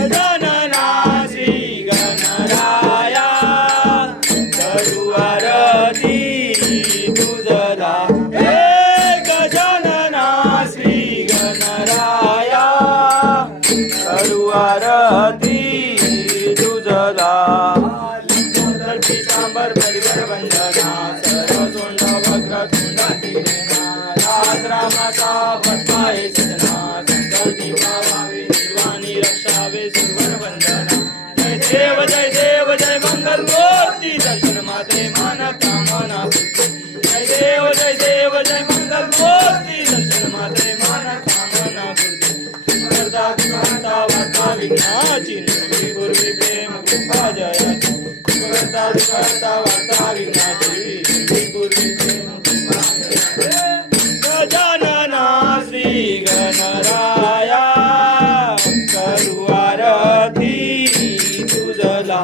गजानना श्री गणराया करू आरती तुझला हे गजानना श्री गणराया करू आरती तुझला पीतांबर परिवर वंदना सरसोंड वक्रतुंड राज रामाचा पद्माय सजना संकल्पी भावे निर्वाणी रक्षावे सुरवन वंदना जय देव जय मंगल मूर्ती दर्शन माते मान कामना जय देव जय मंगल मूर्ती दर्शन माते मान कामना करता दुखहर्ता वार्ता विघ्नाची निर्वी पूर्वी प्रेम कृपा जयाची करता दुखहर्ता वार्ता विघ्नाची निर्वी पूर्वी प्रेम कृपा जयाची गजानना श्री गणराया करू आरती तुझला